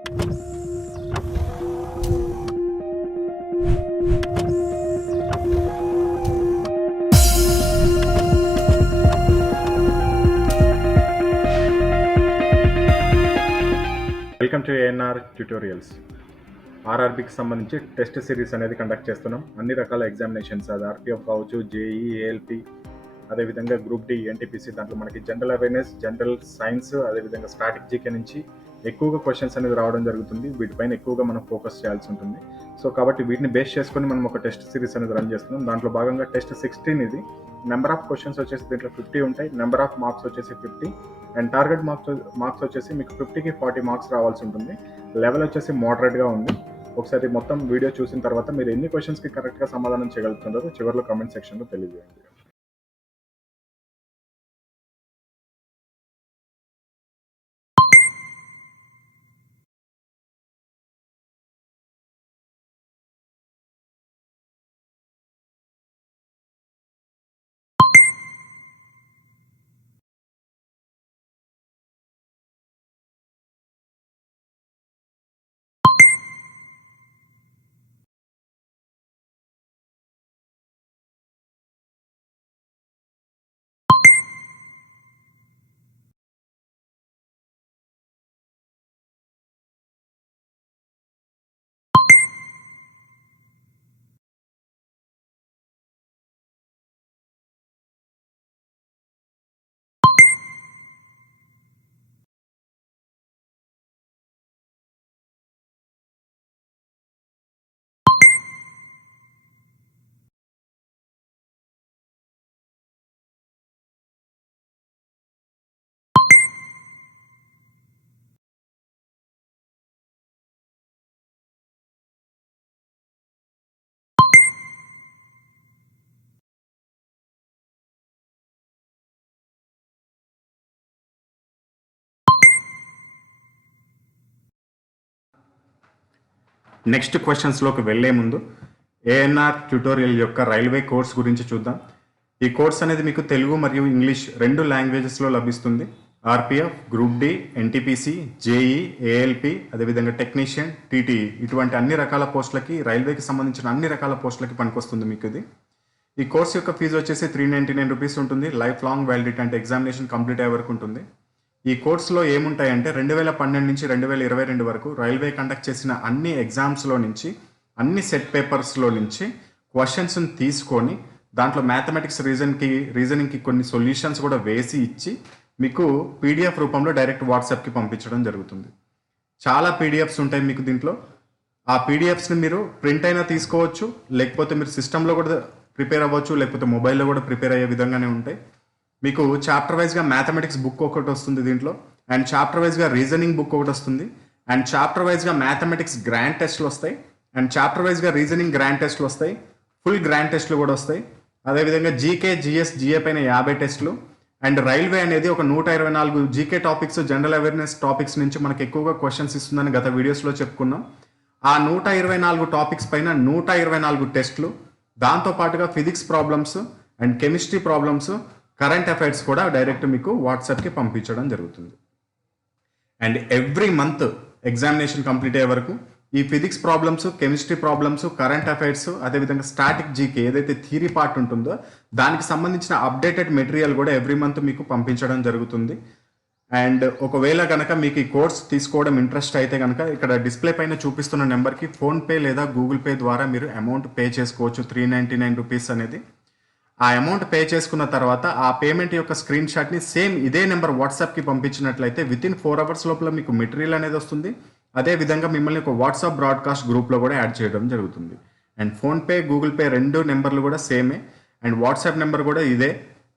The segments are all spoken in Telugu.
Welcome to ANR tutorials. ఆర్ఆర్బీకి సంబంధించి టెస్ట్ సిరీస్ అనేది కండక్ట్ చేస్తున్నాం. అన్ని రకాల ఎగ్జామినేషన్స్, అది ఆర్పిఎఫ్ కావచ్చు, జేఈ, ఏఎల్పి, అదేవిధంగా గ్రూప్ డి, ఎన్టీపీసీ, దాంట్లో మనకి జనరల్ అవేర్నెస్, జనరల్ సైన్స్, అదేవిధంగా స్టాటిక్ జీకే నుంచి ఎక్కువగా క్వశ్చన్స్ అనేది రావడం జరుగుతుంది. వీటిపైన ఎక్కువగా మనం ఫోకస్ చేయాల్సి ఉంటుంది. సో కాబట్టి వీటిని బేస్ చేసుకొని మనం ఒక టెస్ట్ సిరీస్ అనేది రన్ చేస్తున్నాం. దాంట్లో భాగంగా టెస్ట్ 16 ఇది. నెంబర్ ఆఫ్ క్వశ్చన్స్ వచ్చేసి దీంట్లో 50 ఉంటాయి. నెంబర్ ఆఫ్ మార్క్స్ వచ్చేసి 50 అండ్ టార్గెట్ మార్క్స్ వచ్చేసి మీకు 50కి 40 మార్క్స్ రావాల్సి ఉంటుంది. లెవెల్ వచ్చేసి మోడరేట్గా ఉంది. ఒకసారి మొత్తం వీడియో చూసిన తర్వాత మీరు ఎన్ని క్వశ్చన్స్కి కరెక్ట్గా సమాధానం చేయగలుగుతున్నారో చివరిలో కామెంట్ సెక్షన్లో తెలియజేయండి. నెక్స్ట్ క్వశ్చన్స్లోకి వెళ్లే ముందు ఏఎన్ఆర్ ట్యూటోరియల్ యొక్క రైల్వే కోర్స్ గురించి చూద్దాం. ఈ కోర్స్ అనేది మీకు తెలుగు మరియు ఇంగ్లీష్ 2 లాంగ్వేజెస్లో లభిస్తుంది. RPF, group D, NTPC, JE, ALP, అదేవిధంగా టెక్నీషియన్, టీటీఈ, ఇటువంటి అన్ని రకాల పోస్టులకి, రైల్వేకి సంబంధించిన అన్ని రకాల పోస్టులకి పనికొస్తుంది మీకు ఇది. ఈ కోర్స్ యొక్క ఫీజు వచ్చేసి 399 రూపీస్ ఉంటుంది. లైఫ్ లాంగ్ వ్యాలిడిటీ, అంటే ఎగ్జామినేషన్ కంప్లీట్ అయ్యే వరకు ఉంటుంది. ఈ కోర్సులో ఏముంటాయంటే 2012 నుంచి 2022 వరకు రైల్వే కండక్ట్ చేసిన అన్ని ఎగ్జామ్స్లో నుంచి, అన్ని సెట్ పేపర్స్లో నుంచి క్వశ్చన్స్ని తీసుకొని దాంట్లో మ్యాథమెటిక్స్, రీజనింగ్కి కొన్ని సొల్యూషన్స్ కూడా వేసి ఇచ్చి మీకు పీడిఎఫ్ రూపంలో డైరెక్ట్ వాట్సాప్కి పంపించడం జరుగుతుంది. చాలా పీడిఎఫ్స్ ఉంటాయి మీకు దీంట్లో. ఆ పీడిఎఫ్స్ని మీరు ప్రింట్ అయినా తీసుకోవచ్చు, లేకపోతే మీరు సిస్టంలో కూడా ప్రిపేర్ అవ్వచ్చు, లేకపోతే మొబైల్లో కూడా ప్రిపేర్ అయ్యే విధంగానే ఉంటాయి. మీకు చాప్టర్ వైజ్గా మ్యాథమెటిక్స్ బుక్ ఒకటి వస్తుంది దీంట్లో, అండ్ చాప్టర్ వైజ్గా రీజనింగ్ బుక్ ఒకటి వస్తుంది, అండ్ చాప్టర్ వైజ్గా మ్యాథమెటిక్స్ గ్రాండ్ టెస్ట్లు వస్తాయి, అండ్ చాప్టర్ వైజ్గా రీజనింగ్ గ్రాండ్ టెస్ట్లు వస్తాయి, ఫుల్ గ్రాండ్ టెస్ట్లు కూడా వస్తాయి. అదేవిధంగా జీకే, జిఎస్, జిఏ పైన 50 టెస్ట్లు, అండ్ రైల్వే అనేది ఒక 124 GK topics, general awareness topics నుంచి మనకు ఎక్కువగా క్వశ్చన్స్ ఇస్తుందని గత వీడియోస్లో చెప్పుకున్నాం. ఆ 124 టాపిక్స్ పైన 124 టెస్ట్లు, దాంతోపాటుగా physics problems and chemistry problems, current affairs కూడా డైరెక్ట్ మీకు వాట్సాప్కి పంపించడం జరుగుతుంది. And every month examination complete అయ్యే వరకు ఈ physics problems, chemistry problems, current affairs, అదేవిధంగా స్టాటిక్ జీకే ఏదైతే థియరీ పార్ట్ ఉంటుందో దానికి సంబంధించిన అప్డేటెడ్ మెటీరియల్ కూడా ఎవ్రీ మంత్ మీకు పంపించడం జరుగుతుంది. అండ్ ఒకవేళ కనుక మీకు ఈ కోర్స్ తీసుకోవడం ఇంట్రెస్ట్ అయితే కనుక ఇక్కడ డిస్ప్లే పైన చూపిస్తున్న నెంబర్కి ఫోన్పే లేదా గూగుల్ పే ద్వారా మీరు అమౌంట్ పే చేసుకోవచ్చు. 399 రూపీస్ అనేది. ఆ అమౌంట్ పే చేసుకున్న తర్వాత ఆ పేమెంట్ యొక్క స్క్రీన్ షాట్ని సేమ్ ఇదే నెంబర్ వాట్సాప్కి పంపించినట్లయితే వితిన్ 4 అవర్స్ లోపల మీకు మెటీరియల్ అనేది వస్తుంది. అదేవిధంగా మిమ్మల్ని ఒక వాట్సాప్ బ్రాడ్కాస్ట్ గ్రూప్లో కూడా యాడ్ చేయడం జరుగుతుంది. అండ్ ఫోన్పే, గూగుల్ పే 2 నెంబర్లు కూడా సేమే, అండ్ వాట్సాప్ నెంబర్ కూడా ఇదే.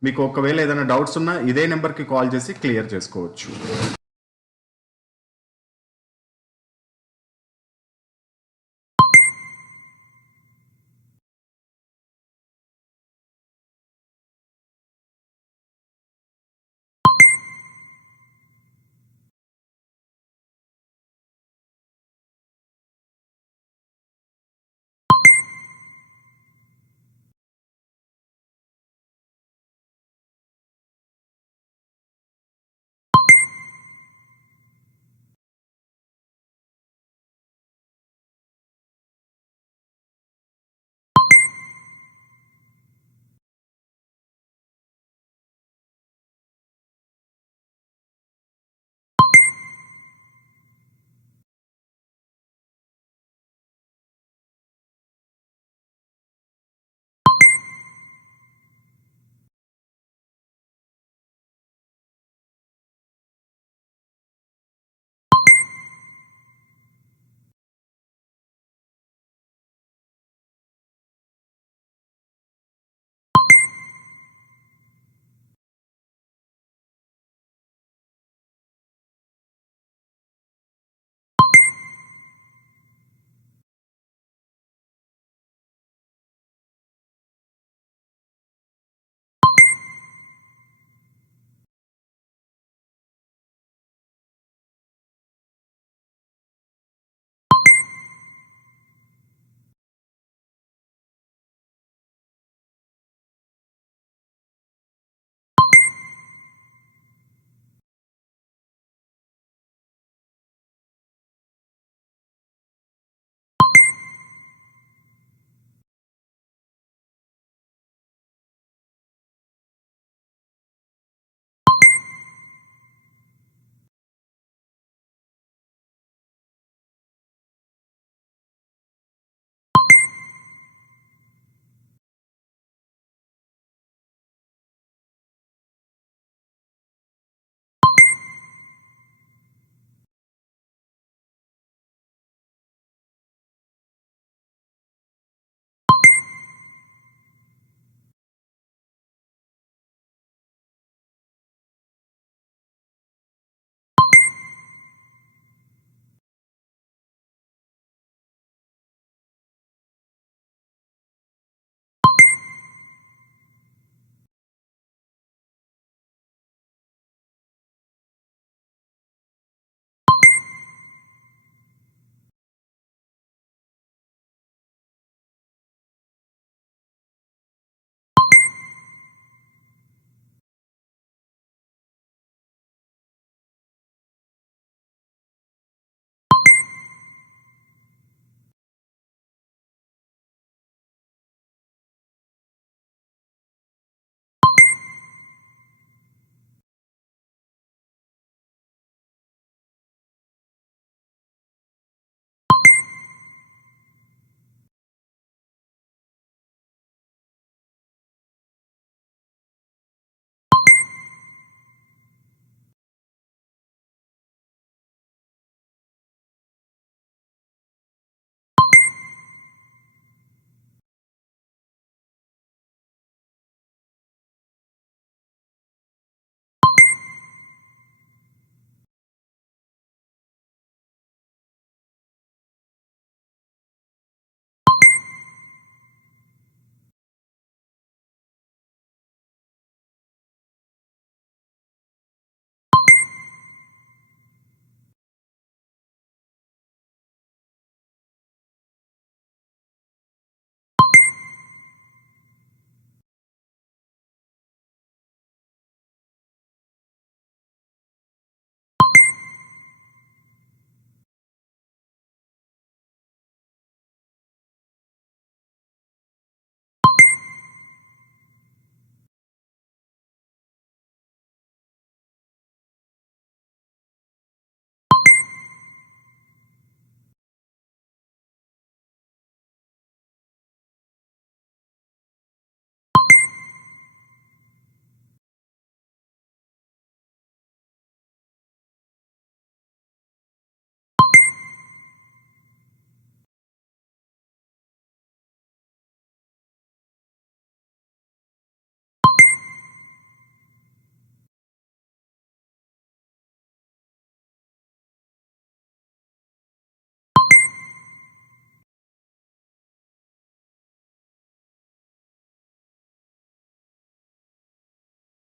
మీకు ఒకవేళ ఏదైనా డౌట్స్ ఉన్నా ఇదే నెంబర్కి కాల్ చేసి క్లియర్ చేసుకోవచ్చు.